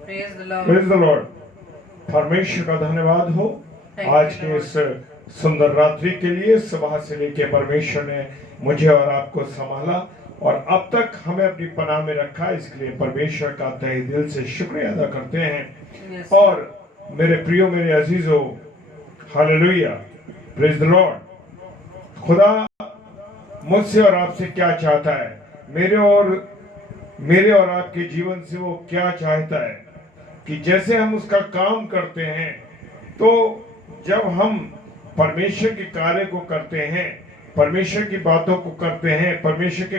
Praise the Lord. परमेश्वर का धन्यवाद हो आज के इस सुंदर रात्रि के लिए। सुबह से लेके परमेश्वर ने मुझे और आपको संभाला और अब तक हमें अपनी पनाह में रखा, इसके लिए परमेश्वर का तहे दिल से शुक्रिया अदा करते हैं। और मेरे प्रियो, मेरे अजीजों, हालेलुया, प्रेज द लॉर्ड। खुदा मुझसे और आपसे क्या चाहता है, मेरे और आपके जीवन से वो क्या चाहता है कि जैसे हम उसका काम करते हैं, तो जब हम परमेश्वर के कार्य को करते हैं, परमेश्वर की बातों को करते हैं, परमेश्वर के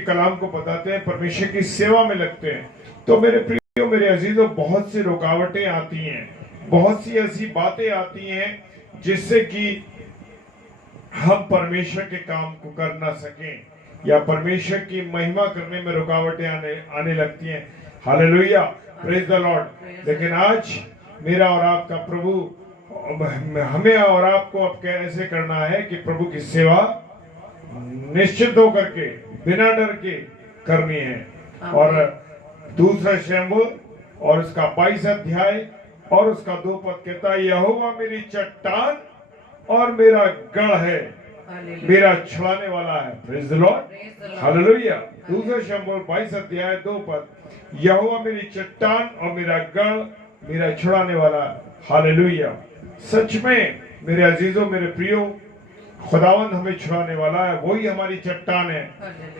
कलाम को बताते हैं, परमेश्वर की सेवा में लगते हैं, तो मेरे प्रियो, मेरे अजीजों, बहुत सी रुकावटें आती हैं, बहुत सी ऐसी बातें आती हैं जिससे कि हम परमेश्वर के काम को कर ना सकें या परमेश्वर की महिमा करने में रुकावटें आने लगती हैं। Hallelujah, praise the Lord. लेकिन आज मेरा और आपका प्रभु, हमें और आपको अब कैसे करना है कि प्रभु की सेवा निश्चित होकर के, बिना डर के करनी है। और दूसरा शमूएल और उसका 22 अध्याय और उसका 2 पद कहता है, यहोवा मेरी चट्टान और मेरा गढ़ है, मेरा छुड़ाने वाला है। Praise the Lord, hallelujah. दूसरा शमूएल 22 अध्याय 2 पद, यहोवा मेरी चट्टान और मेरा गढ़, मेरा छुड़ाने वाला, हालेलुया। सच में मेरे अजीजों, मेरे प्रियो, खुदावंद हमें छुड़ाने वाला है, वही हमारी चट्टान है।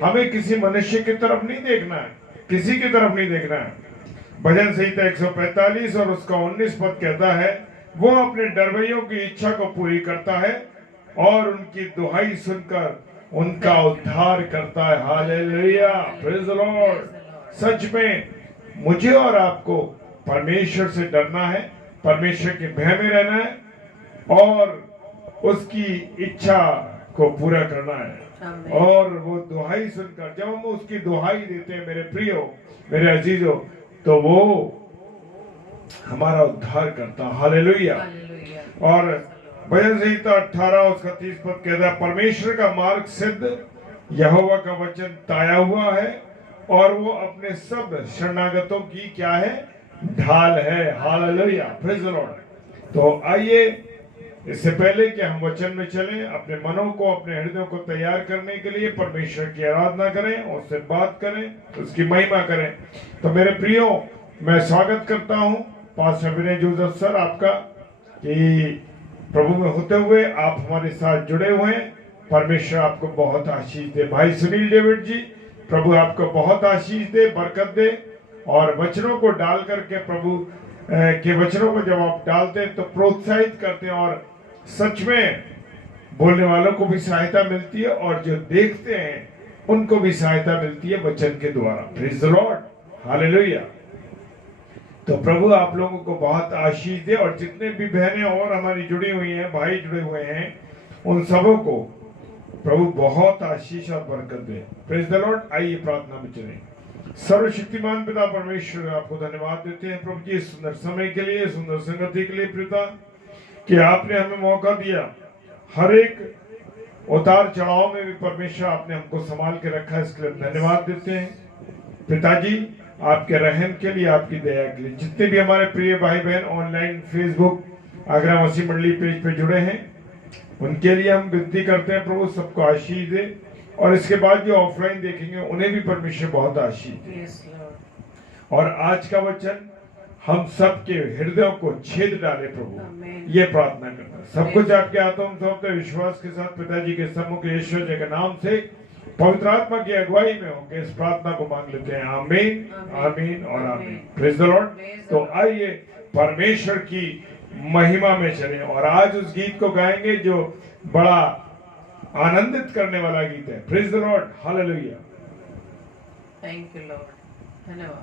हमें किसी मनुष्य की तरफ नहीं देखना है, किसी की तरफ नहीं देखना है। भजन संहिता 145 और उसका 19 पद कहता है, वो अपने डरवैयों की इच्छा को पूरी करता है और उनकी दुहाई सुनकर उनका उद्धार करता है। Hallelujah, praise the lord. सच में मुझे और आपको परमेश्वर से डरना है, परमेश्वर के भय में रहना है और उसकी इच्छा को पूरा करना है। और वो दुहाई सुनकर, जब हम उसकी दुहाई देते हैं मेरे प्रियो, मेरे अजीजों, तो वो हमारा उद्धार करता। हालेलुया। और भजन संहिता 18 उसका 30 पद कहता है, परमेश्वर का मार्ग सिद्ध, यहोवा का वचन ताया हुआ है और वो अपने सब शरणागतों की क्या है, ढाल है। Hallelujah, praise the Lord. तो आइए, इससे पहले कि हम वचन में चलें, अपने मनों को, अपने हृदयों को तैयार करने के लिए परमेश्वर की आराधना करें, उससे बात करें, उसकी महिमा करें। तो मेरे प्रियो, मैं स्वागत करता हूं पास्टर विनय जोसेफ सर आपका, कि प्रभु में होते हुए आप हमारे साथ जुड़े हुए हैं। परमेश्वर आपको बहुत आशीष दे। भाई सुनील डेविड जी, प्रभु आपको बहुत आशीष दे, बरकत दे। और वचनों को डाल करके, प्रभु के वचनों को जब आप डालते हैं तो प्रोत्साहित करते हैं और सच में बोलने वालों को भी सहायता मिलती है और जो देखते हैं उनको भी सहायता मिलती है वचन के द्वारा। Praise the Lord, hallelujah. तो प्रभु आप लोगों को बहुत आशीष दे और जितने भी बहनें और हमारी जुड़ी हुई हैं, भाई जुड़े हुए हैं, उन सबों को प्रभु बहुत आशीष और बरकत दे। Praise the Lord. आइए प्रार्थना में चलें। सर्वशक्तिमान पिता परमेश्वर, आपको धन्यवाद देते हैं प्रभु जी, इस सुंदर समय के लिए, सुंदर संगति के लिए पिता, कि आपने हमें मौका दिया। हर एक उतार चढ़ाव में भी परमेश्वर आपने हमको संभाल के रखा, इसके लिए धन्यवाद देते हैं पिताजी। आपके रहम के लिए, आपकी दया के लिए, जितने भी हमारे प्रिय भाई बहन ऑनलाइन फेसबुक आगरा मसीह मंडली पेज पे जुड़े हैं, उनके लिए हम विनती करते हैं प्रभु सबको आशीष दे। और इसके बाद जो ऑफलाइन देखेंगे उन्हें भी परमेश्वर बहुत आशीष दे। और आज का वचन हम सबके हृदयों को छेद डाले प्रभु, ये प्रार्थना करना है। सब कुछ आपके हाथों में सौंपते विश्वास के साथ पिताजी के सम्मुख यीशु जी के नाम से पवित्र आत्मा की अगुवाई में होकर इस प्रार्थना को मांग लेते हैं। आमीन, आमीन और आमीन। Praise the Lord. तो आइए परमेश्वर की महिमा में चलें और आज उस गीत को गाएंगे जो बड़ा आनंदित करने वाला गीत है। Praise the Lord, hallelujah. Thank you Lord, धन्यवाद।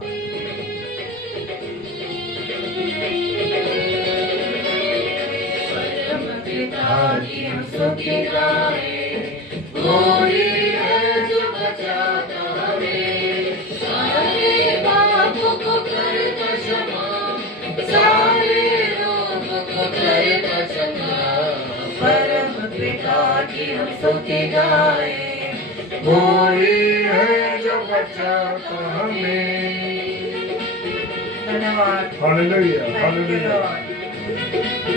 परम पिता की हम स्तुति गाएं, कोई है जो बचाता हमें, सारे पापों को करता क्षमा, सारे रोगों को करता क्षमा। परम पिता की हम स्तुति गाएं, कोई है जो बचाता हमें। धन्यवाद। Hallelujah, Thank you, hallelujah, Lord.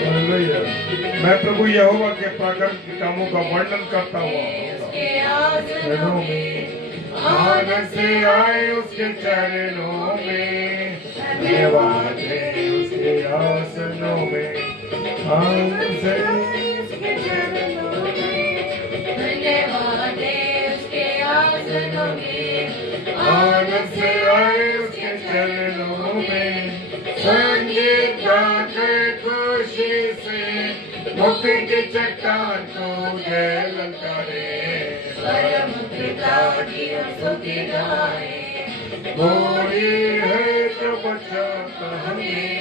Hallelujah. मैं प्रभु यहोवा के प्राकृतिक कामों का वर्णन करता हुआ उसके आसनों में आनंद से आए उसके चरणों में, धन्यवाद है उसके आसनों में, आनंद से उसके चरणों में, धन्यवाद है उसके आसनों में आनंद से आए उसके चरणों में, संगीत गाकर खुशी से मुक्ति की चट्टान को जय ललकारे। परम पिता की हम स्तुति गाएं, वही है जो बचाता हमें।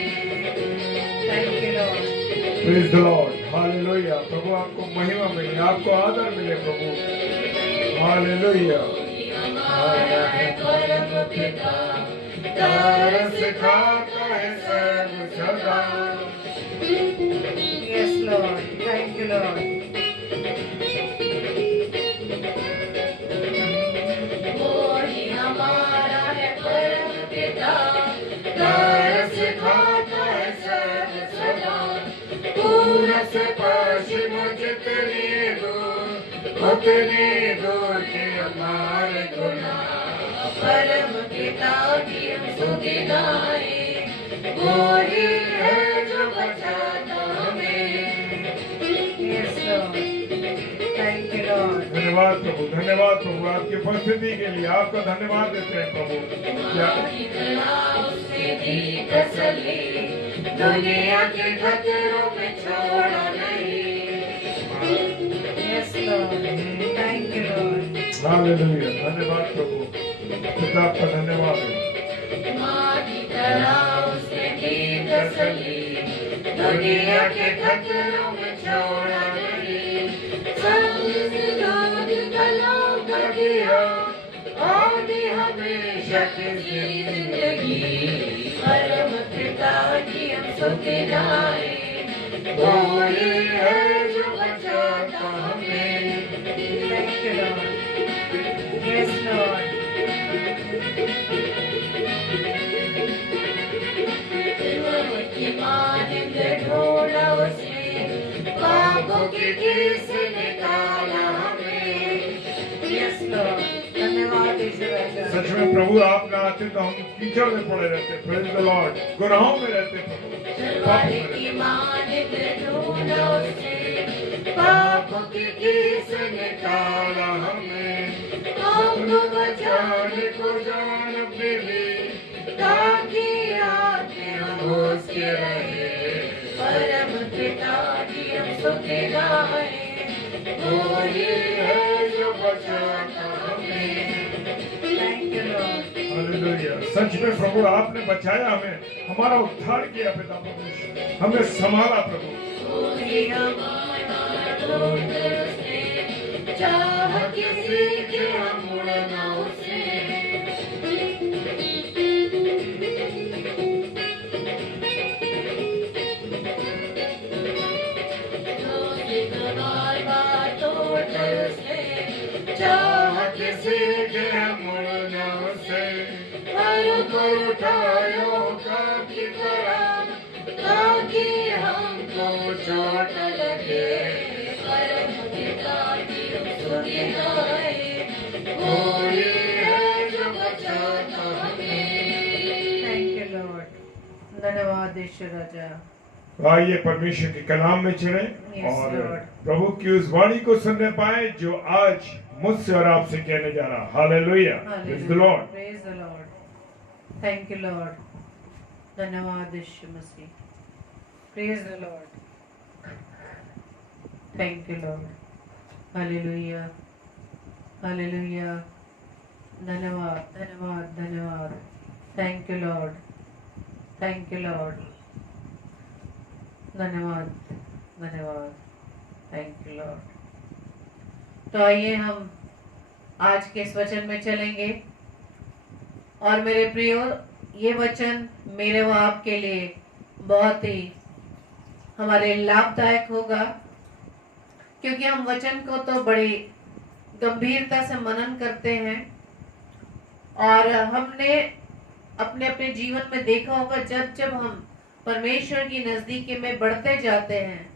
Thank you, Lord. Praise the Lord. Hallelujah. प्रभु आपको महिमा मिले, आपको आदर मिले प्रभु। हालेलुया। हमारा है परम पिता, तारा सिखाता है सर्व सदा। Yes, Lord. Thank you, Lord. वो ही हमारा है परम पिता, तारा सिखाता है सर्व सदा। पूरब से पश्चिम जितनी दूर, उतनी दूर के हमारे गुनाह। परम पिता की हम स्तुति गाएं, वो ही है जो बचाता हमें। Yes, Lord. Thank you, Lord. धन्यवाद प्रभु, धन्यवाद प्रभु, आपकी उपस्थिति के लिए आपका धन्यवाद देते हैं प्रभु। हमारी तरह उसने दी तसल्ली, दुनिया के खतरों में छोड़ा नहीं। Yes, Lord. Thank you, Lord. Hallelujah. धन्यवाद प्रभु, पिता आपका धन्यवाद है। माँ की तरह उसने दी तसल्ली, दुनिया के खतरों में छोड़ा नहीं। संग गलों का दिया, आदि हमेशा की जिंदगी। परम पिता की हम स्तुति गाएं, वो ही है जो बचाता हमें। Thank you, Lord. Yes, Lord. की मानिंद ढूंढा उसने, पापों की कीस से निकाला हमें। Yes, Lord. धन्यवाद ईश्वर राजा। सच में प्रभु आप ना आते तो हम कीचड़ में पड़े रहते। Praise the Lord. गुनाहों में रहते प्रभु, पापों में रहते। की मानिंद ढूंढा उसने, पापों की कीस से निकाला हमें। हमको बचाने को जान अपनी दी, ताकि आगे हम उसके रहे। परम पिता की हम स्तुति गाएं, वो ही है जो बचाता हमें। Thank you, Lord. हालेलुया। सच में प्रभु आपने बचाया हमें, हमारा उद्धार किया पिता परमेश्वर, हमें संभाला प्रभु। वो ही हमारा ढूंढ उसने, चाह किसी के हम मुड़ना उसे। बार तोड़ उसने, चाह किसी के हम मुड़ना उसे। पर उठायो की तरह, ताकि हमको चोट लगे। परम पिता की हम स्तुति गाएं, वो ही है जो बचाता हमें। Thank you, Lord. धन्यवाद ईश्वर राजा। आइए परमेश्वर के कलाम में चले Yes, और Lord. प्रभु की उस वाणी को सुनने पाए जो आज मुझसे और आपसे कहने जा रहा। Hallelujah. Praise the Lord. Praise the Lord. Thank you, Lord. धन्यवाद यीशु मसीह। Praise the Lord. Thank you, Lord. Hallelujah. Hallelujah. धन्यवाद, धन्यवाद, धन्यवाद। Thank you, Lord. Thank you, Lord. धन्यवाद, धन्यवाद। Thank you, Lord. तो आइए हम आज के इस वचन में चलेंगे और मेरे प्रियो, ये वचन मेरे व आपके लिए बहुत ही हमारे लाभदायक होगा, क्योंकि हम वचन को तो बड़ी गंभीरता से मनन करते हैं और हमने अपने अपने जीवन में देखा होगा, जब जब हम परमेश्वर की नजदीकी में बढ़ते जाते हैं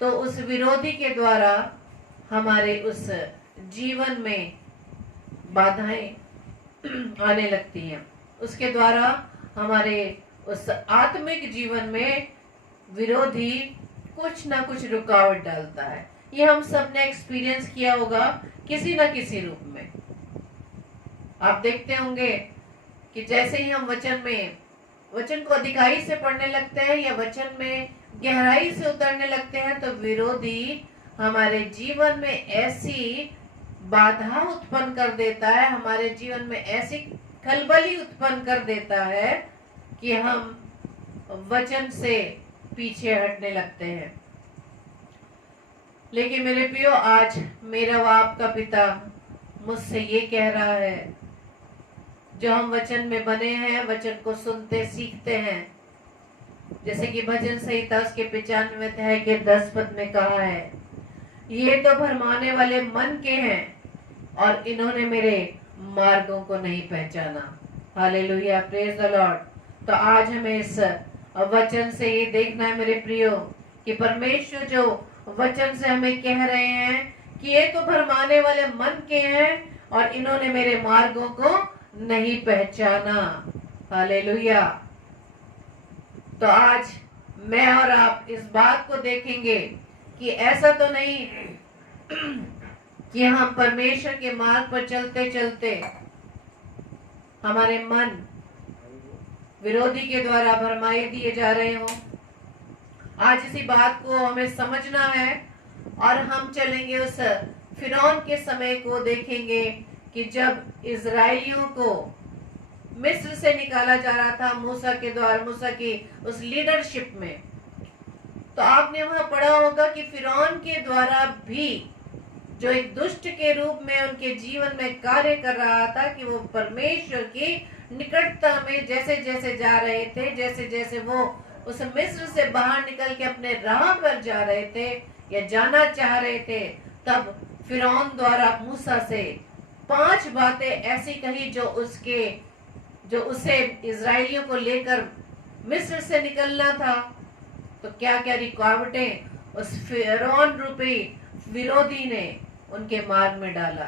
तो उस विरोधी के द्वारा हमारे उस जीवन में बाधाएं आने लगती हैं। उसके द्वारा हमारे उस आत्मिक जीवन में विरोधी कुछ ना कुछ रुकावट डालता है। ये हम सब ने एक्सपीरियंस किया होगा किसी ना किसी रूप में। आप देखते होंगे कि जैसे ही हम वचन को अधिकाई से पढ़ने लगते हैं या वचन में गहराई से उतरने लगते हैं तो विरोधी हमारे जीवन में ऐसी बाधा उत्पन्न कर देता है, हमारे जीवन में ऐसी खलबली उत्पन्न कर देता है कि हम वचन से पीछे हटने लगते हैं। लेकिन मेरे प्रियो, आज मेरा व आपका पिता मुझसे ये कह रहा है, जो हम वचन में बने हैं, वचन को सुनते सीखते हैं, जैसे कि भजन संहिता उसके 95वें अध्याय के 10 पद में कहा है, ये तो भरमाने वाले मन के हैं और इन्होंने मेरे मार्गों को नहीं पहचाना। Hallelujah, praise the Lord. तो आज हमें इस वचन से ये देखना है मेरे प्रियो कि परमेश्वर जो वचन से हमें कह रहे हैं कि ये तो भरमाने वाले मन के हैं और इन्होंने मेरे मार्गों को नहीं पहचाना। हालेलुया। तो आज मैं और आप इस बात को देखेंगे कि ऐसा तो नहीं कि हम परमेश्वर के मार्ग पर चलते चलते हमारे मन विरोधी के द्वारा भरमाए दिए जा रहे हो। आज इसी बात को हमें समझना है और हम चलेंगे उस फिरौन के समय को देखेंगे कि जब इजरायलियों को मिस्र से निकाला जा रहा था मूसा के द्वारा, मूसा की उस लीडरशिप में, तो आपने वहां पढ़ा होगा कि फिरौन के द्वारा भी जो एक दुष्ट के रूप में उनके जीवन में कार्य कर रहा था कि वो परमेश्वर की निकटता में जैसे जैसे जा रहे थे, जैसे जैसे वो उस मिस्र से बाहर निकल के अपने राह पर जा रहे थे या जाना चाह रहे थे, तब फिरौन द्वारा मूसा से 5 बातें ऐसी कही जो उसे इजरायलियों को लेकर मिस्र से निकलना था। तो क्या क्या रुकावटें उस फिरौन रूपी विरोधी ने उनके मार्ग में डाला।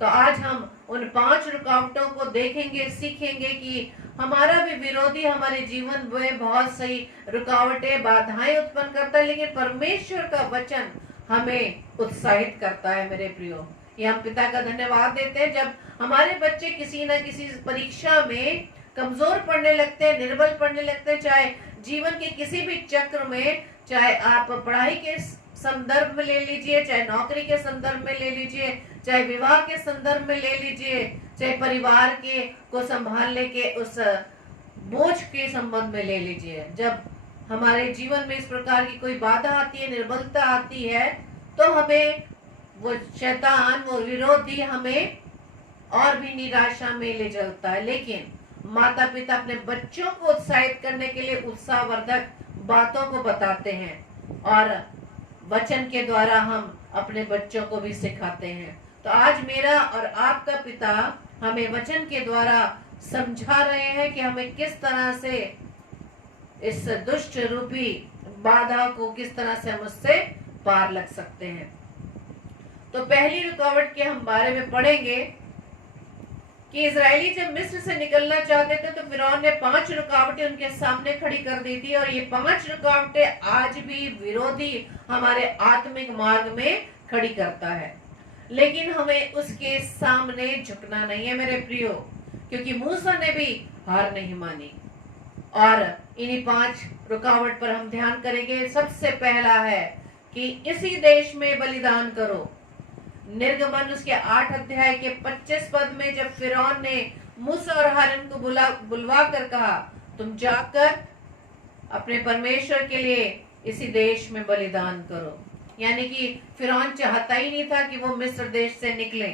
तो आज हम उन 5 रुकावटों को देखेंगे, सीखेंगे कि हमारा भी विरोधी हमारे जीवन में बहुत सही रुकावटें, बाधाएं उत्पन्न करता है, लेकिन परमेश्वर का वचन हमें उत्साहित करता है। मेरे प्रियो, ये हम पिता का धन्यवाद देते हैं जब हमारे बच्चे किसी न किसी परीक्षा में कमजोर पड़ने लगते हैं, निर्बल पड़ने लगते हैं, चाहे जीवन के किसी भी चक्र में, चाहे आप पढ़ाई के संदर्भ में ले लीजिए, चाहे नौकरी के संदर्भ में ले लीजिए, चाहे विवाह के संदर्भ में ले लीजिए, चाहे परिवार के को संभालने के उस बोझ के संबंध में ले लीजिए। जब हमारे जीवन में इस प्रकार की कोई बाधा आती है, निर्बलता आती है, तो हमें वो शैतान, वो विरोधी हमें और भी निराशा में ले चलता है। लेकिन माता पिता अपने बच्चों को उत्साहित करने के लिए उत्साहवर्धक बातों को बताते हैं और वचन के द्वारा हम अपने बच्चों को भी सिखाते हैं। तो आज मेरा और आपका पिता हमें वचन के द्वारा समझा रहे हैं कि हमें किस तरह से इस दुष्ट रूपी बाधा को किस तरह से हम उससे पार लग सकते हैं। तो पहली रुकावट के हम बारे में पढ़ेंगे कि इजरायली जब मिस्र से निकलना चाहते थे तो फिरौन ने 5 रुकावटें उनके सामने खड़ी कर दी थी और ये 5 रुकावटें आज भी विरोधी हमारे आत्मिक मार्ग में खड़ी करता है। लेकिन हमें उसके सामने झुकना नहीं है मेरे प्रियो, क्योंकि मूसा ने भी हार नहीं मानी। और इन्हीं 5 रुकावट पर हम ध्यान करेंगे। सबसे पहला है कि इसी देश में बलिदान करो। निर्गमन उसके 8 अध्याय के 25 पद में जब फिरौन ने मूसा और हारून को बुलवा कर कहा, तुम जाकर अपने परमेश्वर के लिए इसी देश में बलिदान करो, यानी कि फिरौन चाहता ही नहीं था कि वो मिस्र देश से निकले,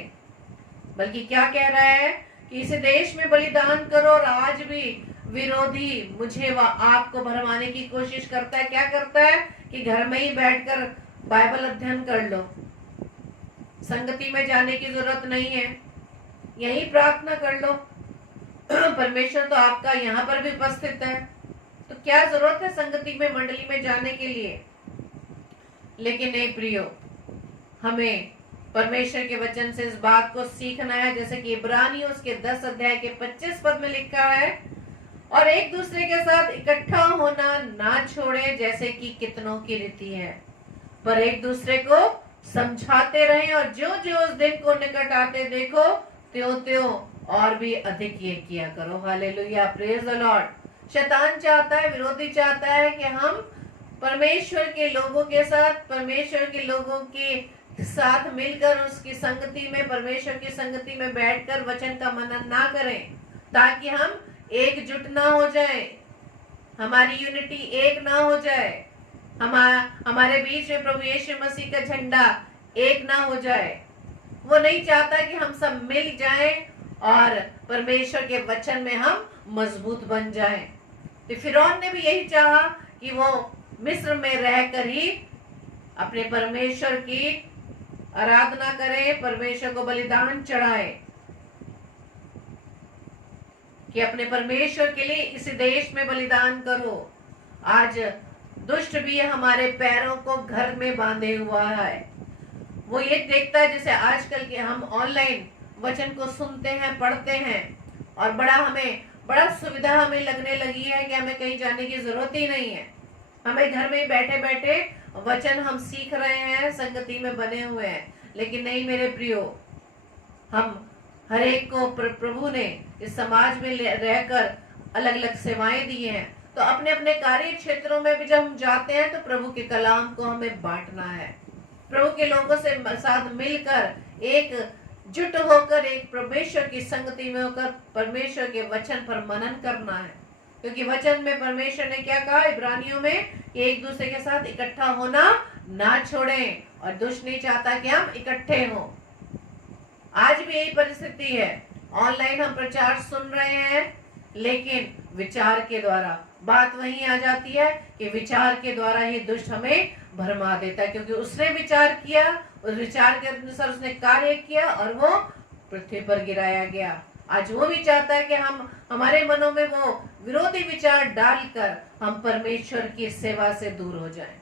बल्कि क्या कह रहा है कि इस देश में बलिदान करो। और आज भी विरोधी मुझे व आपको भरमाने की कोशिश करता है। क्या करता है कि घर में ही बैठकर बाइबल अध्ययन कर लो, संगति में जाने की जरूरत नहीं है, यही प्रार्थना कर लो। परमेश्वर तो आपका यहाँ पर भी उपस्थित है, तो क्या जरूरत है संगति में, मंडली में जाने के लिए। लेकिन नहीं प्रियो, हमें परमेश्वर के वचन से इस बात को सीखना है, जैसे कि इब्रानियों उसके 10 अध्याय के 25 पद में लिखा है, और एक दूसरे के साथ इकट्ठा होना ना छोड़े जैसे कि कितनों की रीति है, पर एक दूसरे को समझाते रहें, और जो जो उस दिन को निकट आते देखो त्यों त्यों और भी अधिक ये किया करो। Hallelujah, praise the Lord. शैतान चाहता है, विरोधी चाहता है कि हम परमेश्वर के लोगों के साथ, परमेश्वर के लोगों के साथ मिलकर उसकी संगति में, परमेश्वर की संगति में बैठकर वचन का मनन ना करें, ताकि हम एकजुट ना हो जाए, हमारी यूनिटी एक ना हो जाए, हमारे बीच में प्रभु यीशु मसीह का झंडा एक ना हो जाए। वो नहीं चाहता कि हम सब मिल जाएं और परमेश्वर के वचन में हम मजबूत बन जाएं। तो फिरौन ने भी यही चाहा कि वो मिस्र में रहकर ही अपने परमेश्वर की आराधना करे, परमेश्वर को बलिदान चढ़ाए, कि अपने परमेश्वर के लिए इस देश में बलिदान करो। आज दुष्ट भी हमारे पैरों को घर में बांधे हुआ है। वो ये देखता है, जैसे आजकल के हम ऑनलाइन वचन को सुनते हैं, पढ़ते हैं, और बड़ा सुविधा हमें लगने लगी है कि हमें कहीं जाने की जरूरत ही नहीं है। हमें घर में बैठे बैठे वचन हम सीख रहे हैं, संगति में बने हुए हैं। लेकिन नहीं मेरे प्रियो, हम हर एक को प्रभु ने इस समाज में रहकर अलग अलग सेवाएं दी हैं, तो अपने अपने कार्य क्षेत्रों में भी जब हम जाते हैं तो प्रभु के कलाम को हमें बांटना है, प्रभु के लोगों से साथ मिलकर एक जुट होकर एक परमेश्वर की संगति में होकर परमेश्वर के वचन पर मनन करना है। क्योंकि वचन में परमेश्वर ने क्या कहा इब्रानियों में, कि एक दूसरे के साथ इकट्ठा होना ना छोड़ें, और दुष्ट नहीं चाहता कि हम इकट्ठे हों। आज भी यही परिस्थिति है, ऑनलाइन हम प्रचार सुन रहे हैं, लेकिन विचार के द्वारा बात वहीं आ जाती है कि विचार के द्वारा ही दुष्ट हमें भरमा देता है, क्योंकि उसने विचार किया, उस विचार के अनुसार उसने कार्य किया और वो पृथ्वी पर गिराया गया। आज वो भी चाहता है कि हम हमारे मनों में वो विरोधी विचार डालकर हम परमेश्वर की सेवा से दूर हो जाएं।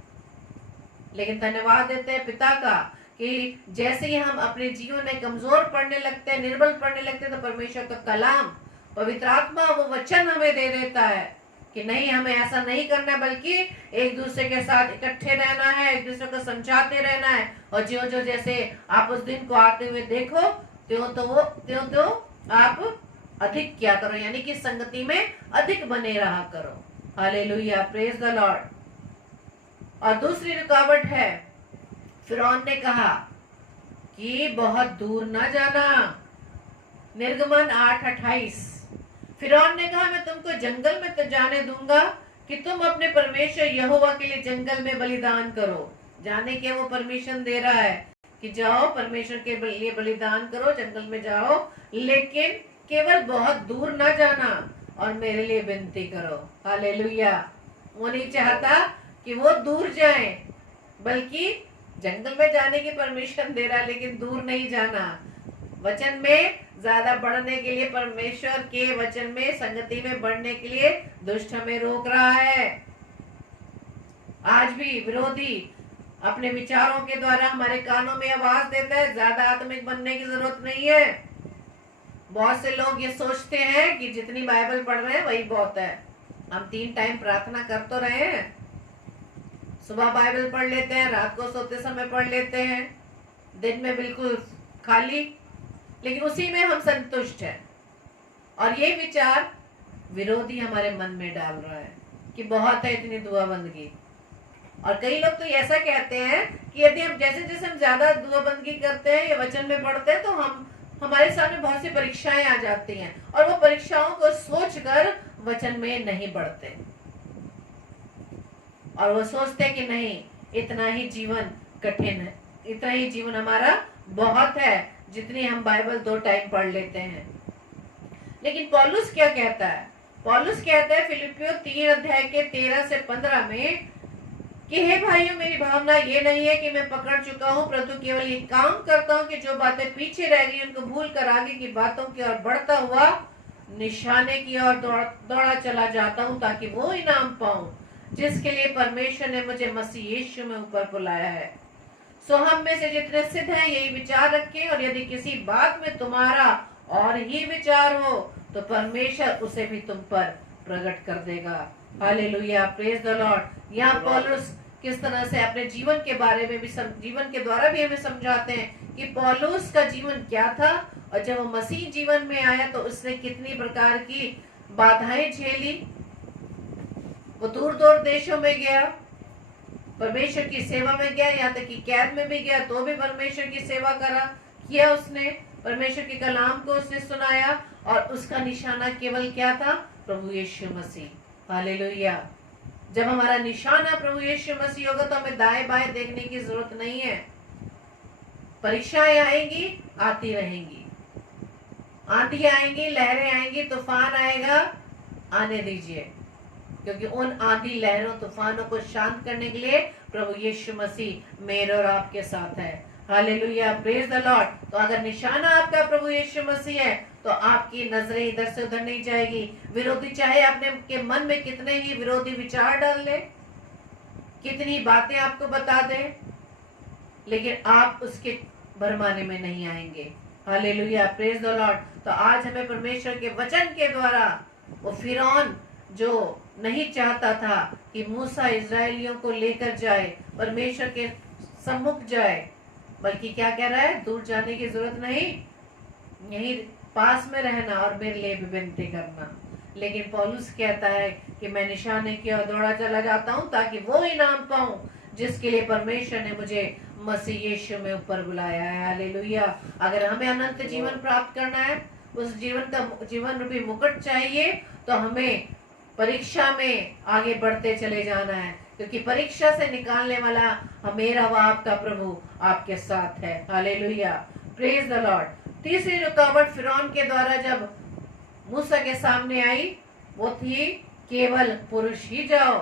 लेकिन धन्यवाद देते हैं पिता का कि जैसे ही हम अपने जीवन में कमजोर पड़ने लगते हैं, निर्बल पड़ने लगते हैं, तो परमेश्वर का कलाम, पवित्र आत्मा वो वचन हमें दे देता है कि नहीं, हमें ऐसा नहीं करना, बल्कि एक दूसरे के साथ इकट्ठे रहना है, एक दूसरे को समझाते रहना है, और जो जो जैसे आप उस दिन को आते हुए देखो त्यों आप अधिक क्या करो, यानी कि संगति में अधिक बने रहा करो। Hallelujah, praise the Lord. और दूसरी रुकावट है, फिरौन ने कहा कि बहुत दूर ना जाना। निर्गमन 8:28, फिरौन ने कहा मैं तुमको जंगल में तो जाने दूंगा कि तुम अपने परमेश्वर यहोवा के लिए जंगल में बलिदान करो। जाने के वो परमिशन दे रहा है कि जाओ परमेश्वर के लिए बलिदान करो, जंगल में जाओ, लेकिन केवल बहुत दूर ना जाना और मेरे लिए विनती करो। हालेलुया। वो नहीं चाहता कि वो दूर जाए, बल्कि जंगल में जाने की परमिशन दे रहा, लेकिन दूर नहीं जाना। वचन में ज्यादा बढ़ने के लिए, परमेश्वर के वचन में संगति में बढ़ने के लिए दुष्ट हमें रोक रहा है। आज भी विरोधी अपने विचारों के द्वारा हमारे कानों में आवाज देता है, ज्यादा आत्मिक बनने की जरूरत नहीं है। बहुत से लोग ये सोचते हैं कि जितनी बाइबल पढ़ रहे हैं वही बहुत है। हम 3 टाइम प्रार्थना कर तो रहे हैं, सुबह बाइबल पढ़ लेते हैं, रात को सोते समय पढ़ लेते हैं, दिन में बिल्कुल खाली, लेकिन उसी में हम संतुष्ट हैं। और ये विचार विरोधी हमारे मन में डाल रहा है कि बहुत है इतनी दुआ बंदगी। और कई लोग तो ऐसा कहते हैं कि यदि हम जैसे जैसे हम ज्यादा दुआ बंदगी करते हैं या वचन में पढ़ते हैं, तो हमारे सामने बहुत सी परीक्षाएं आ जाती हैं, और वो परीक्षाओं को सोचकर वचन में नहीं बढ़ते, और वो सोचते हैं कि नहीं, इतना ही जीवन कठिन है, इतना ही जीवन हमारा बहुत है, जितनी हम बाइबल 2 टाइम पढ़ लेते हैं। लेकिन पौलुस क्या कहता है? पौलुस कहता है फिलिपियों 3 अध्याय के 13 से 15 में कि हे भाइयों, मेरी भावना ये नहीं है कि मैं पकड़ चुका हूँ, परंतु केवल ये काम करता हूँ कि जो बातें पीछे रह गई उनको भूल कर आगे की बातों की ओर बढ़ता हुआ निशाने की ओर दौड़ा चला जाता हूँ, ताकि वो इनाम पाऊं जिसके लिए परमेश्वर ने मुझे मसीह यीशु में ऊपर बुलाया है। सो हम में से जितने सिद्ध हैं यही विचार रखें, और यदि किसी बात में तुम्हारा और ही विचार हो तो परमेश्वर उसे भी तुम पर प्रकट कर देगा। Hallelujah, praise the Lord. यहाँ पौलुस किस तरह से अपने जीवन के बारे में भी जीवन के द्वारा भी हमें समझाते हैं कि पौलुस का जीवन क्या था, और जब वो मसीह जीवन में आया तो उसने कितनी प्रकार की बाधाएं झेली। वो दूर दूर देशों में गया, परमेश्वर की सेवा में गया, यहाँ तक कि कैद में भी गया तो भी परमेश्वर की सेवा किया उसने, परमेश्वर के कलाम को उसने सुनाया, और उसका निशाना केवल क्या था? प्रभु यीशु मसीह। हालेलुया। जब हमारा निशाना प्रभु यीशु मसीह होगा तो हमें दाएं बाएं देखने की जरूरत नहीं है। परीक्षाएं आएंगी, आती रहेंगी, आंधी आएंगी, लहरें आएंगी, तूफान आएगा, आने दीजिए, क्योंकि उन आंधी लहरों तूफानों को शांत करने के लिए प्रभु यीशु मसीह मेरे और आपके साथ है। Hallelujah, praise the Lord. तो अगर निशाना आपका प्रभु यीशु मसीह है तो आपकी नजरें इधर से उधर नहीं जाएगी। विरोधी चाहे अपने के मन में कितने ही विरोधी विचार डाल ले, कितनी बातें आपको बता दे, लेकिन आप उसके भरमाने में नहीं आएंगे। Hallelujah, praise the Lord. तो आज हमें परमेश्वर के वचन के द्वारा वो फिरौन जो नहीं चाहता था कि मूसा इजरायलियों को लेकर जाए, परमेश्वर के सम्मुख जाए, बल्कि क्या कह रहा है? दूर जाने की जरूरत नहीं, यही पास में रहना और मेरे लिए भी विनती करना। लेकिन पौलुस कहता है कि मैं निशाने की ओर दौड़ा चला जाता हूँ ताकि वो इनाम पाऊं जिसके लिए परमेश्वर ने मुझे मसीह यीशु में ऊपर बुलाया है। हालेलुया। अगर हमें अनंत जीवन प्राप्त करना है, उस जीवन रूपी मुकुट चाहिए, तो हमें परीक्षा में आगे बढ़ते चले जाना है, क्योंकि परीक्षा से निकालने वाला मेरा व आपका प्रभु आपके साथ है। Hallelujah, praise the Lord. तीसरी रुकावट फिरौन के द्वारा जब मूसा के सामने आई वो थी केवल पुरुष ही जाओ।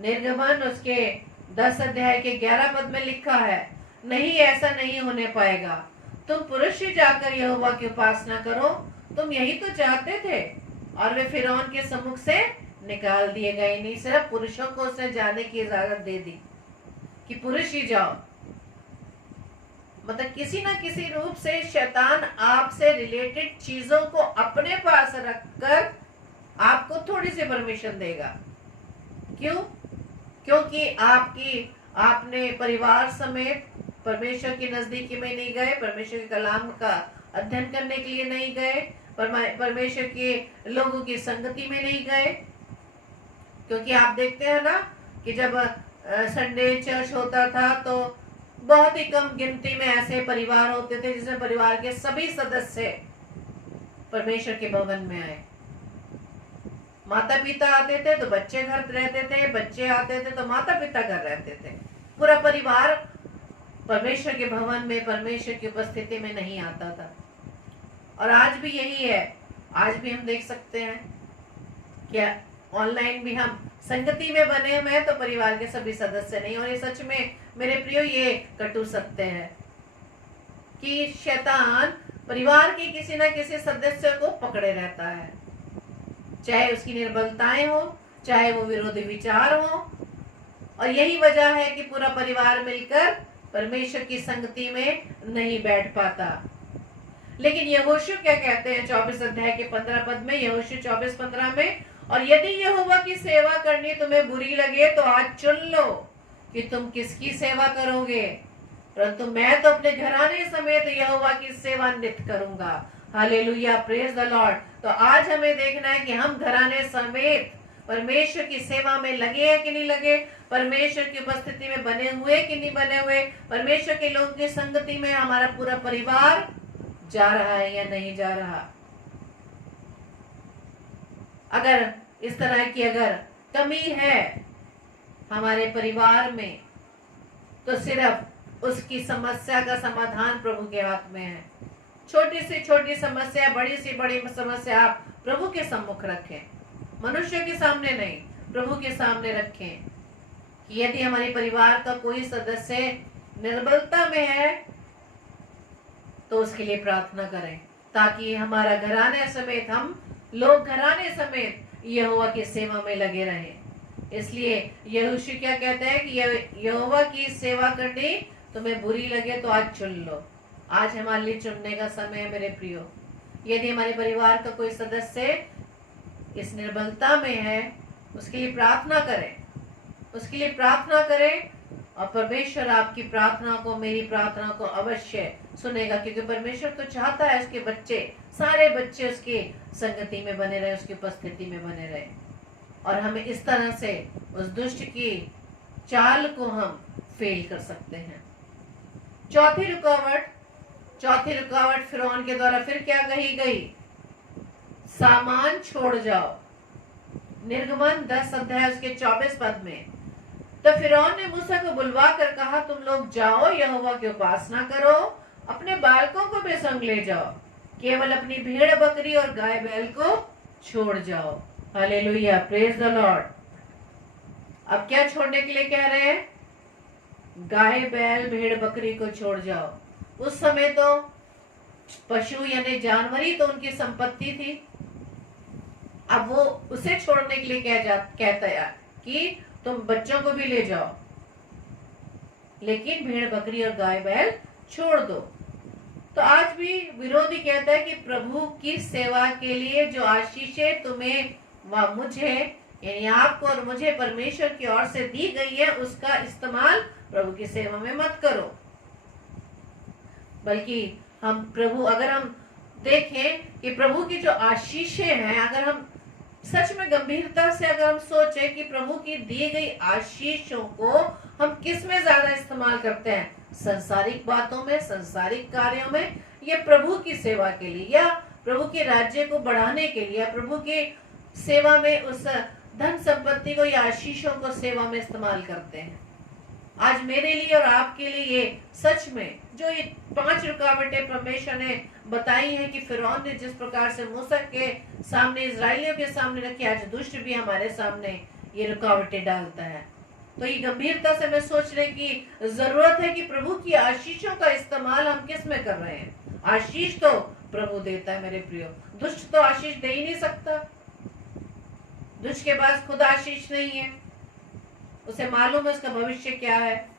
निर्गमन उसके 10 अध्याय के 11 पद में लिखा है, नहीं, ऐसा नहीं होने पाएगा, तुम पुरुष ही जाकर यहोवा की उपासना करो। तुम यही तो चाहते थे। और वे फिरौन के सम्मुख से निकाल दिए गए। नहीं, सिर्फ पुरुषों को उसने जाने की इजाजत दे दी कि पुरुष ही जाओ। मतलब किसी ना किसी रूप से शैतान आपसे रिलेटेड चीजों को अपने पास रखकर आपको थोड़ी सी परमिशन देगा। क्यों? क्योंकि आपने परिवार समेत परमेश्वर की नजदीकी में नहीं गए, परमेश्वर के कलाम का अध्ययन करने के लिए नहीं गए, परमेश्वर के लोगों की संगति में नहीं गए। क्योंकि आप देखते हैं ना कि जब संडे चर्च होता था तो बहुत ही कम गिनती में ऐसे परिवार होते थे जिसमें परिवार के सभी सदस्य परमेश्वर के भवन में आए। माता पिता आते थे तो बच्चे घर रहते थे, बच्चे आते थे तो माता पिता घर रहते थे। पूरा परिवार परमेश्वर के भवन में परमेश्वर की उपस्थिति में नहीं आता था। और आज भी यही है। आज भी हम देख सकते हैं क्या ऑनलाइन भी हम संगति में बने हुए हैं तो परिवार के सभी सदस्य नहीं। और ये सच में मेरे प्रियो ये कटु सत्य है कि शैतान परिवार के किसी न किसी सदस्य को पकड़े रहता है, चाहे उसकी निर्बलताएं हो, चाहे वो विरोधी विचार हो। और यही वजह है कि पूरा परिवार मिलकर परमेश्वर की संगति में नहीं बैठ पाता। लेकिन यहोशू क्या कहते हैं 24 अध्याय के 15 पद में, यहोशू 24:15 में, और यदि यहोवा की सेवा करनी तुम्हें बुरी लगे तो आज चुन लो कि तुम किसकी सेवा करोगे, परंतु मैं तो अपने घराने समेत यहोवा की सेवा नित्य करूंगा। Hallelujah, praise the Lord. तो आज हमें देखना है कि हम घराने समेत परमेश्वर की सेवा में लगे हैं कि नहीं लगे, परमेश्वर की उपस्थिति में बने हुए कि नहीं बने हुए, परमेश्वर के लोगों की संगति में हमारा पूरा परिवार जा रहा है या नहीं जा रहा। अगर इस तरह की अगर कमी है हमारे परिवार में तो सिर्फ उसकी समस्या का समाधान प्रभु के हाथ में है। छोटी से छोटी समस्या, बड़ी से बड़ी समस्या आप प्रभु के सम्मुख रखें, मनुष्य के सामने नहीं, प्रभु के सामने रखें। कि यदि हमारे परिवार का कोई सदस्य निर्बलता में है तो उसके लिए प्रार्थना करें, ताकि हमारा घराने समेत, हम लोग घराने समेत यहोवा की सेवा में लगे रहें। इसलिए यहोशू क्या कहते हैं कि यहोवा की सेवा करनी तुम्हें बुरी लगे तो आज चुन लो। आज हमारे लिए चुनने का समय है मेरे प्रियो। यदि हमारे परिवार का कोई सदस्य इस निर्बलता में है, उसके लिए प्रार्थना करें, उसके लिए प्रार्थना करें, और परमेश्वर आपकी प्रार्थना को, मेरी प्रार्थना को अवश्य सुनेगा, क्योंकि परमेश्वर तो चाहता है उसके बच्चे, सारे बच्चे उसकी संगति में बने रहे, उसकी उपस्थिति में बने रहे। और हमें इस तरह से उस दुष्ट की चाल को हम फेल कर सकते हैं। चौथी रुकावट फिरौन के द्वारा फिर क्या कही गई? सामान छोड़ जाओ। निर्गमन 10 अध्याय उसके 24 पद में, तो फिरौन ने मूसा को बुलवा कर कहा, तुम लोग जाओ, यहोवा की उपासना करो, अपने बालकों को भी संग ले जाओ, केवल अपनी भेड़ बकरी और गाय बैल को छोड़ जाओ। Hallelujah, praise the Lord. अब क्या छोड़ने के लिए कह रहे हैं? गाय बैल भेड़ बकरी को छोड़ जाओ। उस समय तो पशु यानी जानवर ही तो उनकी संपत्ति थी। अब वो उसे छोड़ने के लिए कहता है कि तुम बच्चों को भी ले जाओ, लेकिन भेड़ बकरी और गाय बैल छोड़ दो। तो आज भी विरोधी कहता है कि प्रभु की सेवा के लिए जो आशीषें तुम्हें व मुझे, यानी आपको और मुझे परमेश्वर की ओर से दी गई है, उसका इस्तेमाल प्रभु की सेवा में मत करो। बल्कि अगर हम देखें कि प्रभु की जो आशीषें हैं, अगर हम सच में गंभीरता से अगर हम सोचें कि प्रभु की दी गई आशीषों को हम किस में ज्यादा इस्तेमाल करते हैं, संसारिक बातों में, संसारिक कार्यों में, या प्रभु की सेवा के लिए, या प्रभु के राज्य को बढ़ाने के लिए, या प्रभु की सेवा में उस धन संपत्ति को या आशीषों को सेवा में इस्तेमाल करते हैं। आज मेरे लिए और आपके लिए ये सच में जो ये 5 रुकावटें परमेश्वर ने बताई हैं कि फिरौन ने जिस प्रकार से मूसा के सामने, इजराइलियों के सामने रखी, आज दुष्ट भी हमारे सामने ये रुकावटें डालता है। तो ये गंभीरता से हमें सोचने की जरूरत है कि प्रभु की आशीषों का इस्तेमाल हम किस में कर रहे हैं। आशीष तो प्रभु देता है मेरे प्रियो, दुष्ट तो आशीष दे ही नहीं सकता। दुष्ट के पास खुद आशीष नहीं है, उसे मालूम है उसका भविष्य क्या है।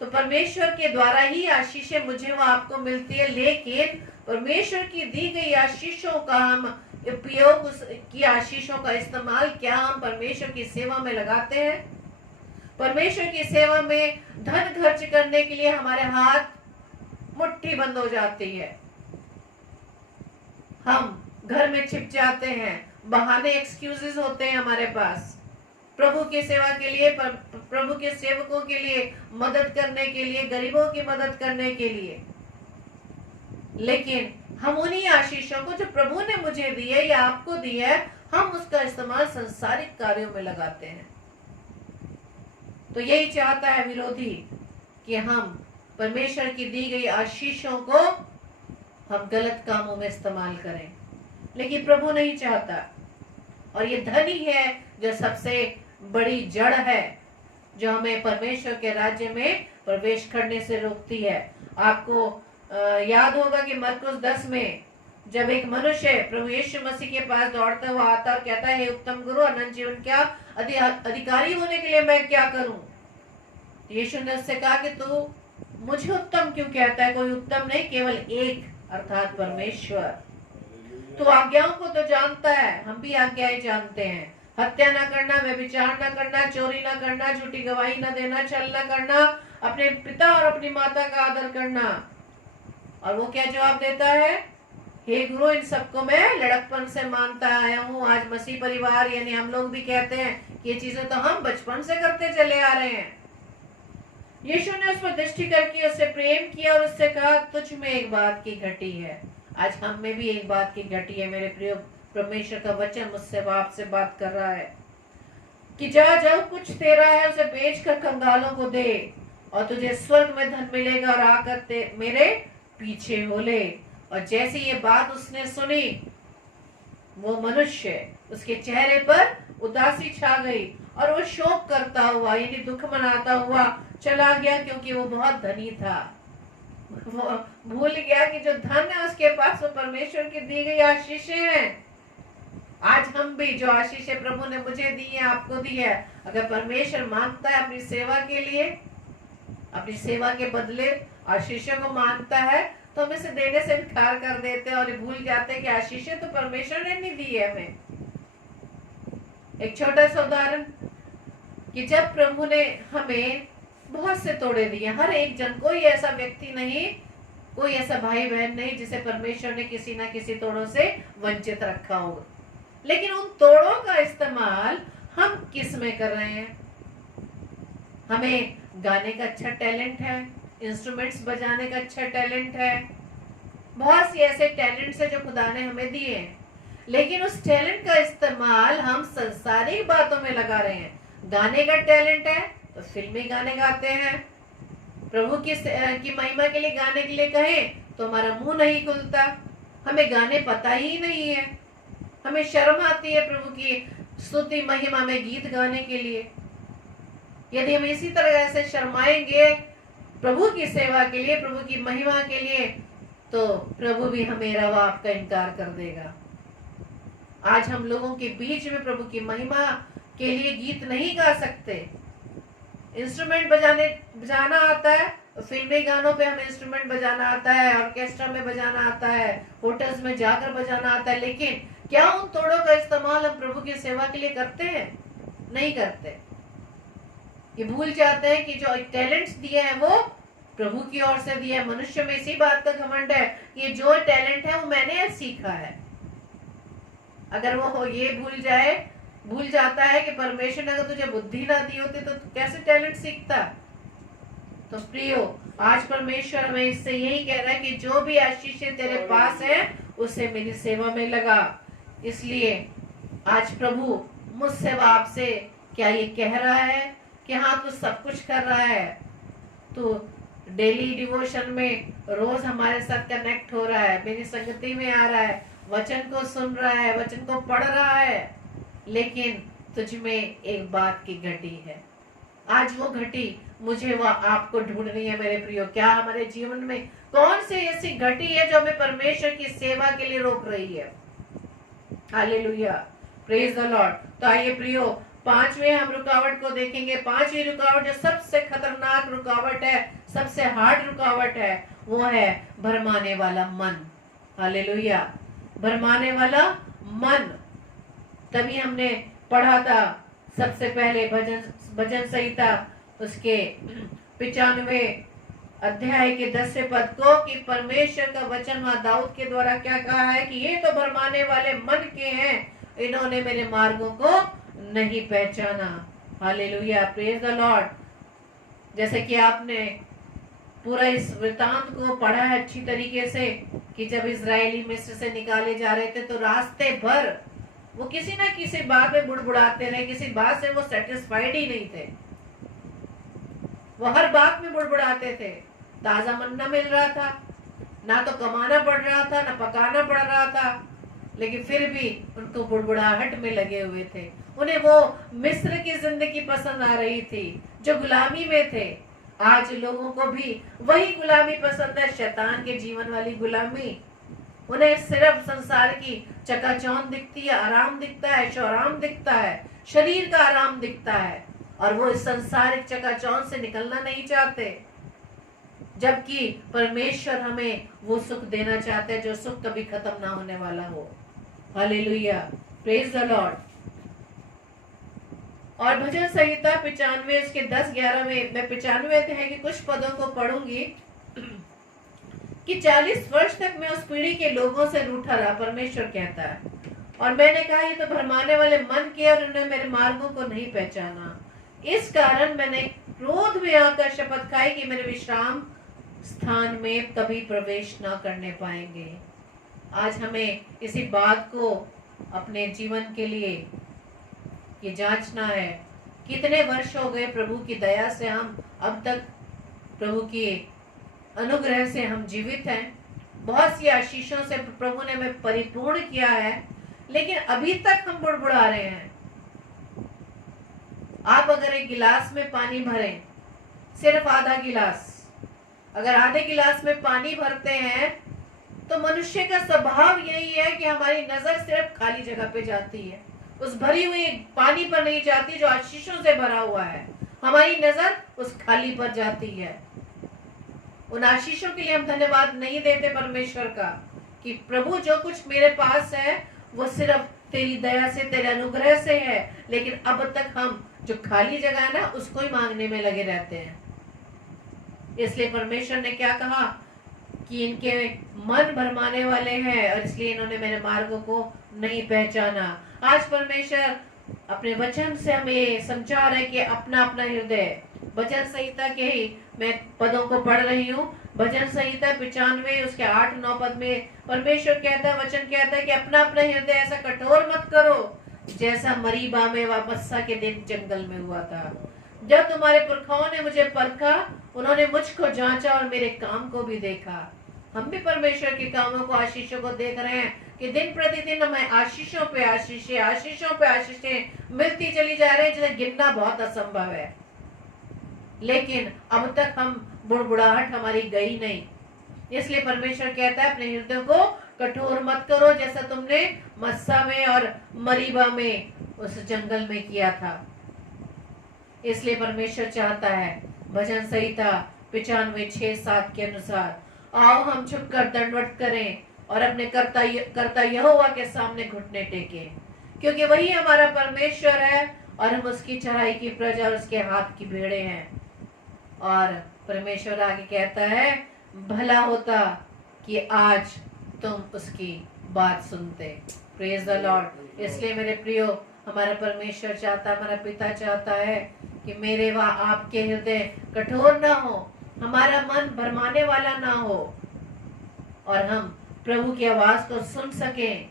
तो परमेश्वर के द्वारा ही आशीषें मुझे व आपको मिलती है, लेकिन परमेश्वर की दी गई आशीषों का हम उपयोग, उसकी आशीषों का इस्तेमाल क्या हम परमेश्वर की सेवा में लगाते हैं? परमेश्वर की सेवा में धन खर्च करने के लिए हमारे हाथ मुट्ठी बंद हो जाती है, हम घर में छिप जाते हैं, बहाने, एक्सक्यूजेस होते हैं हमारे पास प्रभु की सेवा के लिए, प्रभु के सेवकों के लिए मदद करने के लिए, गरीबों की मदद करने के लिए। लेकिन हम उन्हीं आशीषों को जो प्रभु ने मुझे दी है या आपको दी है, हम उसका इस्तेमाल संसारिक कार्यों में लगाते हैं। तो यही चाहता है विरोधी कि हम परमेश्वर की दी गई आशीषों को हम गलत कामों में इस्तेमाल करें, लेकिन प्रभु नहीं चाहता। और ये धन ही है जो सबसे बड़ी जड़ है, जो हमें परमेश्वर के राज्य में प्रवेश करने से रोकती है। आपको याद होगा कि मरकुस 10 में जब एक मनुष्य प्रभु यीशु मसीह के पास दौड़ता हुआ आता और कहता है, हे उत्तम गुरु, अनंत जीवन क्या अधिकारी होने के लिए मैं क्या करूं? यीशु ने उससे कहा कि तू मुझे उत्तम क्यों कहता है? कोई उत्तम नहीं, केवल एक, अर्थात परमेश्वर। तो आज्ञाओं को तो जानता है, हम भी आज्ञाएं जानते हैं। हत्या ना करना, व्यभिचार ना करना, चोरी ना करना, झूठी गवाही ना देना, छल ना करना, अपने पिता और अपनी माता का आदर करना। और वो क्या जवाब देता है? हे गुरु, इन सबको मैं लड़कपन से मानता आया हूँ। आज मसीह परिवार यानी हम लोग भी कहते हैं कि ये चीजें तो हम बचपन से करते चले आ रहे हैं। यीशु ने उस पर दृष्टि करके उससे प्रेम किया और उससे कहा, तुझ में एक बात की घटी है। आज हम में भी एक बात की घटी है मेरे प्रिय। परमेश्वर का वचन मुझसे, बाप से बात कर रहा है कि जा, जो कुछ तेरा है उसे बेचकर कंगालों को दे और तुझे स्वर्ग में धन मिलेगा, और आकर मेरे पीछे हो ले। और जैसे ये बात उसने सुनी, वो मनुष्य, उसके चेहरे पर उदासी छा गई और वो शोक करता हुआ यानी दुख मनाता हुआ चला गया, क्योंकि वो बहुत धनी था। वो भूल गया कि जो धन है उसके पास वो परमेश्वर की दी गई आशीषें हैं। आज हम भी जो आशीषें प्रभु ने मुझे दी है, आपको दी है, अगर परमेश्वर मांगता है अपनी सेवा के लिए, अपनी सेवा के बदले आशीषों को मांगता है, तो हम इसे देने से इनकार कर देते हैं और भूल जाते हैं कि आशीषें तो परमेश्वर ने नहीं दी है हमें। एक छोटा सा उदाहरण कि जब प्रभु ने हमें बहुत से तोड़े दिए, हर एक जन, कोई ऐसा व्यक्ति नहीं, कोई ऐसा भाई बहन नहीं जिसे परमेश्वर ने किसी ना किसी तोड़ों से वंचित रखा होगा, लेकिन उन तोड़ों का इस्तेमाल हम किस में कर रहे हैं? हमें गाने का अच्छा टैलेंट है, इंस्ट्रूमेंट्स बजाने का अच्छा टैलेंट है, बहुत सी ऐसे टैलेंट्स है जो खुदा ने हमें दिए हैं, लेकिन उस टैलेंट का इस्तेमाल हम संसारिक बातों में लगा रहे हैं। गाने का टैलेंट है तो फिल्मी गाने गाते हैं, प्रभु की महिमा के लिए गाने के लिए कहें तो हमारा मुंह नहीं खुलता, हमें गाने पता ही नहीं है, हमें शर्म आती है प्रभु की स्तुति महिमा में गीत गाने के लिए। यदि हम इसी तरह से शर्माएंगे प्रभु की सेवा के लिए, प्रभु की महिमा के लिए, तो प्रभु भी हमें रवा आपका इनकार कर देगा। आज हम लोगों के बीच में प्रभु की महिमा के लिए गीत नहीं गा सकते। इंस्ट्रूमेंट बजाना आता है, फिल्मी गानों पे हमें इंस्ट्रूमेंट बजाना आता है, ऑर्केस्ट्रा में बजाना आता है, होटल्स में जाकर बजाना आता है, लेकिन क्या उन तोड़ों का इस्तेमाल हम प्रभु की सेवा के लिए करते हैं? नहीं करते। ये भूल जाते हैं कि जो टैलेंट्स दिए हैं वो प्रभु की ओर से दिए हैं। मनुष्य में इसी बात का घमंड है कि जो टैलेंट है वो मैंने सीखा है। अगर वो ये भूल जाता है कि परमेश्वर ने अगर तुझे बुद्धि ना दी होती तो कैसे टैलेंट सीखता? तो प्रियो, आज परमेश्वर हमें इससे यही कह रहा है कि जो भी आशीषें तेरे पास है उसे मेरी सेवा में लगा। इसलिए आज प्रभु मुझसे व आपसे क्या ये कह रहा है कि हाँ तू सब कुछ कर रहा है, तू डेली डिवोशन में रोज हमारे साथ कनेक्ट हो रहा है, मेरी संगति में आ रहा है, वचन को सुन रहा है, वचन को पढ़ रहा है, लेकिन तुझ में एक बात की घटी है। आज वो घटी मुझे व आपको ढूंढनी है मेरे प्रियो। क्या हमारे जीवन में कौन सी ऐसी घटी है जो हमें परमेश्वर की सेवा के लिए रोक रही है? Hallelujah, praise the Lord. तो आइए प्रियो, पांचवें हम रुकावट को देखेंगे। पांचवी रुकावट जो सबसे खतरनाक रुकावट है, सबसे हार्ड रुकावट है, वो है भरमाने वाला मन। हालेलुया, भरमाने वाला मन। तभी हमने पढ़ा था सबसे पहले भजन संहिता उसके 95 अध्याय के 10वें पद को कि परमेश्वर का वचन वहां दाऊद के द्वारा क्या कहा है कि ये तो भरमाने वाले मन के हैं, इन्होंने मेरे मार्गों को नहीं पहचाना। Hallelujah, praise the Lord. जैसे कि आपने पूरा इस वृतांत को पढ़ा है अच्छी तरीके से कि जब इजरायली मिस्र से निकाले जा रहे थे तो रास्ते भर वो किसी ना किसी बात में बुड़बुड़ाते रहे, किसी बात से वो सेटिस्फाइड ही नहीं थे, वो हर बात में बुड़बुड़ाते थे। ताजा मन्ना मिल रहा था, ना तो कमाना पड़ रहा था ना पकाना पड़ रहा था, लेकिन फिर भी उनको बुड़बुड़ाहट में लगे हुए थे। उन्हें वो मिस्र की जिंदगी पसंद आ रही थी जो गुलामी में थे। आज लोगों को भी वही गुलामी पसंद है, शैतान के जीवन वाली गुलामी। उन्हें सिर्फ संसार की चकाचौंध दिखती है, आराम दिखता है, ऐशोआराम दिखता है, शरीर का आराम दिखता है, और वो इस संसारिक चकाचौंध से निकलना नहीं चाहते। जबकि परमेश्वर हमें वो सुख देना चाहते हैं जो सुख कभी खत्म ना होने वाला हो। Hallelujah, praise the Lord. और भजन संहिता 95 उसके 10-11 में, मैं 95 अध्याय के कुछ पदों को पढ़ूंगी कि 40 वर्ष तक मैं उस पीढ़ी के लोगों से रूठा रहा, परमेश्वर कहता है, और मैंने कहा ये तो भरमाने वाले मन के और उन्होंने मेरे मार्गों को नहीं पहचाना। इस कारण मैंने क्रोध में आकर शपथ खाई कि मेरे विश्राम स्थान में कभी प्रवेश न करने पाएंगे। आज हमें इसी बात को अपने जीवन के लिए ये जांचना है। कितने वर्ष हो गए प्रभु की दया से हम अब तक प्रभु की अनुग्रह से हम जीवित हैं। बहुत सी आशीषों से प्रभु ने हमें परिपूर्ण किया है, लेकिन अभी तक हम बुड़बुड़ा रहे हैं। आप अगर एक गिलास में पानी भरें, सिर्फ आधा गिलास, अगर आधे गिलास में पानी भरते हैं तो मनुष्य का स्वभाव यही है कि हमारी नजर सिर्फ खाली जगह पे जाती है, उस भरी हुई पानी पर नहीं जाती जो आशीषों से भरा हुआ है। हमारी नजर उस खाली पर जाती है। उन आशीषों के लिए हम धन्यवाद नहीं देते परमेश्वर का कि प्रभु जो कुछ मेरे पास है वो सिर्फ तेरी दया से, तेरे अनुग्रह से है, लेकिन अब तक हम जो खाली जगह है ना उसको ही मांगने में लगे रहते हैं। इसलिए परमेश्वर ने क्या कहा कि इनके मन भरमाने वाले हैं और इसलिए इन्होंने मेरे मार्गों को नहीं पहचाना। आज परमेश्वर अपने वचन से हमें समझा रहे कि अपना अपना हृदय, भजन संहिता के ही मैं पदों को पढ़ रही हूँ। भजन संहिता 95 उसके 8-9 पद में परमेश्वर कहता है, वचन कहता है कि अपना अपना हृदय ऐसा कठोर मत करो जैसा मरीबा में व मस्सा के दिन जंगल में हुआ था। जब तुम्हारे पुरखाओं ने मुझे परखा, उन्होंने मुझको जांचा और मेरे काम को भी देखा। हम भी परमेश्वर के कामों को, आशीषों को देख रहे हैं कि दिन प्रतिदिन हमें आशीषों पे आशीषें, आशीषों पे आशीषें मिलती चली जा रही है, जिसे गिनना बहुत असंभव है। लेकिन अब तक हम बुड़बुड़ाहट हमारी गई नहीं। इसलिए परमेश्वर कहता है अपने हृदय को कठोर मत करो जैसा तुमने मस्सा में और मरीबा में उस जंगल में किया था। इसलिए परमेश्वर चाहता है भजन संहिता 95:6-7 के अनुसार, आओ हम झुककर दंडवत करें और अपने कर्ता यहोवा के सामने घुटने टेकें, क्योंकि वही हमारा परमेश्वर है और हम उसकी चढ़ाई की प्रजा और उसके हाथ की भेड़े हैं। और परमेश्वर आगे कहता है, भला होता कि आज तुम उसकी बात सुनते। Praise the Lord. इसलिए मेरे प्रियो, हमारा परमेश्वर चाहता, हमारा पिता चाहता है कि मेरे व आपके हृदय कठोर ना हो, हमारा मन भरमाने वाला ना हो और हम प्रभु की आवाज को सुन सकें।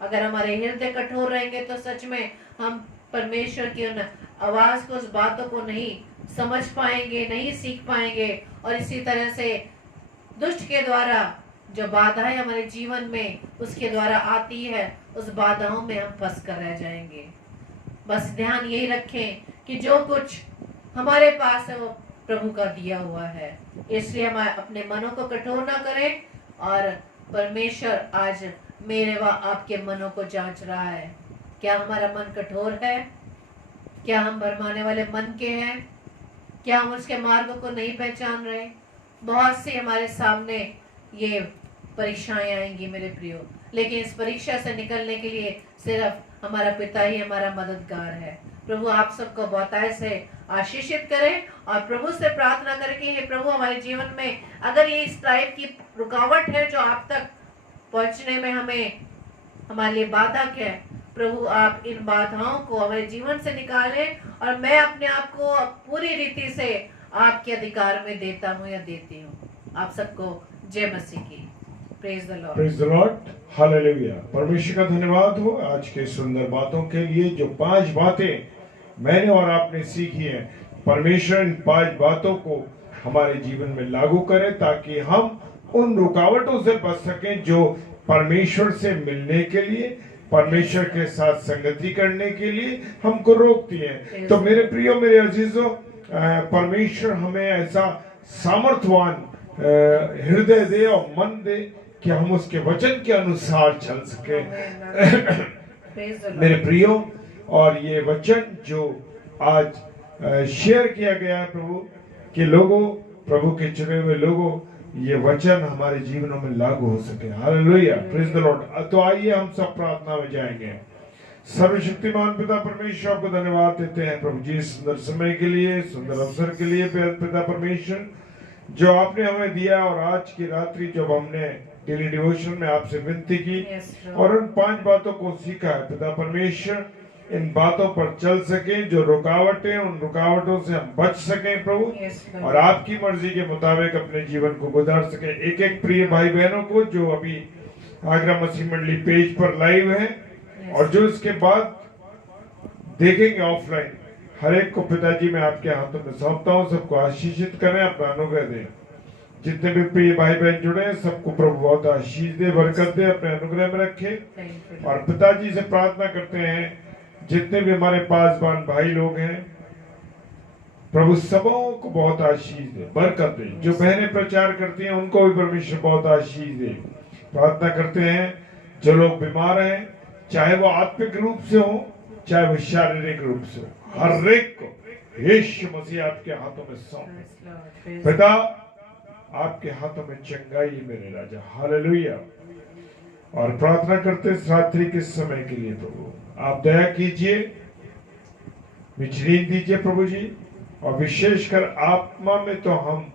अगर हमारे हृदय कठोर रहेंगे तो सच में हम परमेश्वर की उन आवाज को, उस बातों को नहीं समझ पाएंगे, नहीं सीख पाएंगे और इसी तरह से दुष्ट के द्वारा जो बाधाएं हमारे जीवन में उसके द्वारा आती है, उस बाधाओं में हम फंस कर रह जाएंगे। बस ध्यान यही रखें कि जो कुछ हमारे पास है वो प्रभु का दिया हुआ है। इसलिए हम अपने मनों को कठोर ना करें। और परमेश्वर आज मेरे व आपके मनों को जांच रहा है। क्या हमारा मन कठोर है? क्या हम भरमाने वाले मन के हैं? क्या हम उसके मार्गों को नहीं पहचान रहे? बहुत सी हमारे सामने ये परीक्षाएं आएंगी मेरे प्रियो, लेकिन इस परीक्षा से निकलने के लिए सिर्फ हमारा पिता ही हमारा मददगार है। प्रभु आप सबको बहुतायत से आशीषित करें और प्रभु से प्रार्थना करें कि हे प्रभु, हमारे जीवन में अगर ये इस टाइप की रुकावट है जो आप तक पहुंचने में हमें हमारे लिए बाधक है, प्रभु आप इन बाधाओं को हमारे जीवन से निकालें और मैं अपने आप को पूरी रीति से आपके अधिकार में देता हूँ या देती हूँ। आप सबको जय मसीह की। Praise the Lord. Praise the Lord. Hallelujah. परमेश्वर का धन्यवाद हो आज के सुंदर बातों के लिए। जो 5 बातें मैंने और आपने सीखी हैं, परमेश्वर इन 5 बातों को हमारे जीवन में लागू करे ताकि हम उन रुकावटों से बच सकें जो परमेश्वर से मिलने के लिए, परमेश्वर के साथ संगति करने के लिए हमको रोकती हैं। तो मेरे प्रियो, मेरे अजीजों, परमेश्वर हमें ऐसा सामर्थ्यवान हृदय दे और मन दे कि हम उसके वचन के अनुसार चल सके। मेरे प्रियो, और ये वचन जो आज शेयर किया गया है प्रभु के लोगों, प्रभु के चुने हुए लोगों, ये वचन हमारे जीवनों में लागू हो सके। हालेलुया। Praise the Lord. तो आइए हम सब प्रार्थना में जाएंगे। सर्वशक्तिमान पिता परमेश्वर, आपको धन्यवाद देते हैं प्रभु जी सुंदर समय के लिए, सुंदर अवसर के लिए। पिता परमेश्वर, जो आपने हमें दिया और आज की रात्रि जब हमने डेली डिवोशन में आपसे विनती की और उन 5 बातों को सीखा है, पिता परमेश्वर इन बातों पर चल सके, जो रुकावटें, उन रुकावटों से हम बच सके प्रभु, और आपकी मर्जी के मुताबिक अपने जीवन को गुजार सके। एक एक प्रिय भाई बहनों को जो अभी आगरा मसीह मंडली पेज पर लाइव है और जो इसके बाद देखेंगे ऑफलाइन, हर एक को पिताजी मैं आपके हाथों में सौंपता हूँ। सबको आशीषित करें, अपना अनुग्रह दें। जितने भी प्रिय भाई बहन जुड़े हैं सबको प्रभु बहुत आशीष दे, बरकत दे, अपने अनुग्रह में रखे। थैंक यू और पिताजी से प्रार्थना करते हैं जितने भी हमारे पासवान भाई लोग हैं प्रभु सबों को बहुत आशीष दे, बरकत दे। जो बहनें प्रचार करती हैं उनको भी परमेश्वर बहुत आशीष दे। प्रार्थना करते हैं जो लोग बीमार हैं, चाहे वो आत्मिक रूप से हो चाहे वो शारीरिक रूप से हो, हर एक को यीशु मसीह आपके हाथों में सौंप। पिता आपके हाथों में चंगाई है मेरे राजा, हालेलुया। और प्रार्थना करते इस रात्रि के समय के लिए प्रभु आप दया कीजिए, नींद दीजिए प्रभु जी। और विशेषकर आत्मा में तो हम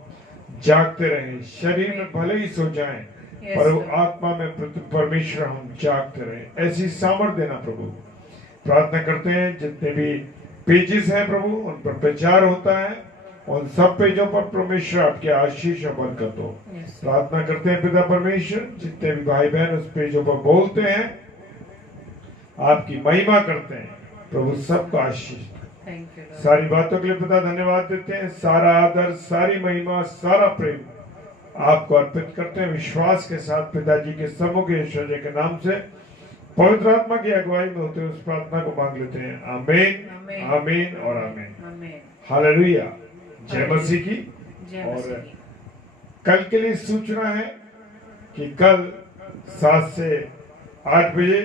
जागते रहें, शरीर में भले ही सो जाएं पर वो आत्मा में परमेश्वर हम जागते रहें, ऐसी सामर्थ्य देना प्रभु। प्रार्थना करते हैं जितने भी पेजेस हैं प्रभु उन पर प्रचार होता है, उन सब पेजों पर परमेश्वर आपके आशीष और बरकत हो। प्रार्थना करते हैं पिता परमेश्वर जितने भी भाई बहन उस पेजों पर बोलते हैं आपकी महिमा करते हैं प्रभु, सबको आशीष। सारी बातों के लिए पिता धन्यवाद देते हैं, सारा आदर, सारी महिमा, सारा प्रेम आपको अर्पित करते हैं विश्वास के साथ पिताजी के सम्मुख यीशु के नाम से पवित्र आत्मा की अगुवाई में होते हुए उस प्रार्थना को मांग लेते हैं। आमीन, आमीन और आमीन। हालेलुया। जय मसीह की। और कल के लिए सूचना है कि कल 7 से 8 बजे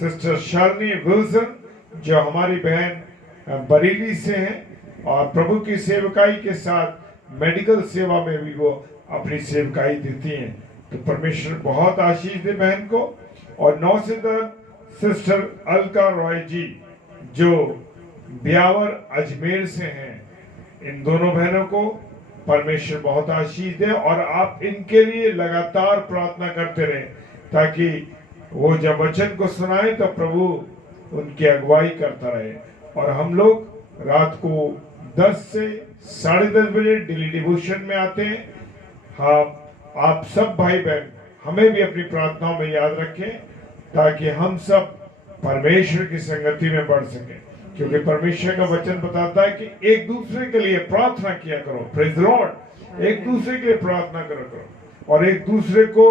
सिस्टर शालिनी विल्सन जो हमारी बहन बरेली से हैं और प्रभु की सेवकाई के साथ मेडिकल सेवा में भी वो अपनी सेवकाई देती हैं, तो परमेश्वर बहुत आशीष दे बहन को। और 9 से 10 सिस्टर अलका रॉय जी जो ब्यावर अजमेर से हैं, इन दोनों बहनों को परमेश्वर बहुत आशीष दे। और आप इनके लिए लगातार प्रार्थना करते रहें ताकि वो जब वचन को सुनाए तो प्रभु उनकी अगुवाई करता रहे। और हम लोग रात को 10 से 10:30 बजे डेली डिवोशन में आते हैं। हाँ, आप सब भाई बहन हमें भी अपनी प्रार्थनाओं में याद रखें ताकि हम सब परमेश्वर की संगति में बढ़ सकें, क्योंकि परमेश्वर का वचन बताता है कि एक दूसरे के लिए प्रार्थना किया करो। Praise the Lord. एक दूसरे के लिए प्रार्थना करो और एक दूसरे को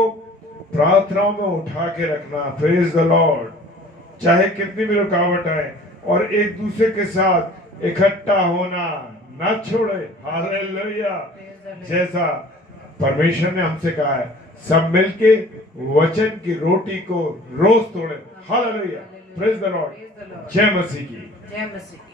प्रार्थनाओं में उठा के रखना। Praise the Lord. चाहे कितनी भी रुकावट आए और एक दूसरे के साथ इकट्ठा होना ना छोड़े। हालेलुया। जैसा परमेश्वर ने हमसे कहा है सब मिलके वचन की रोटी को रोज तोड़े। हालेलुया। Praise the Lord. जय मसीह की। जय मसीह।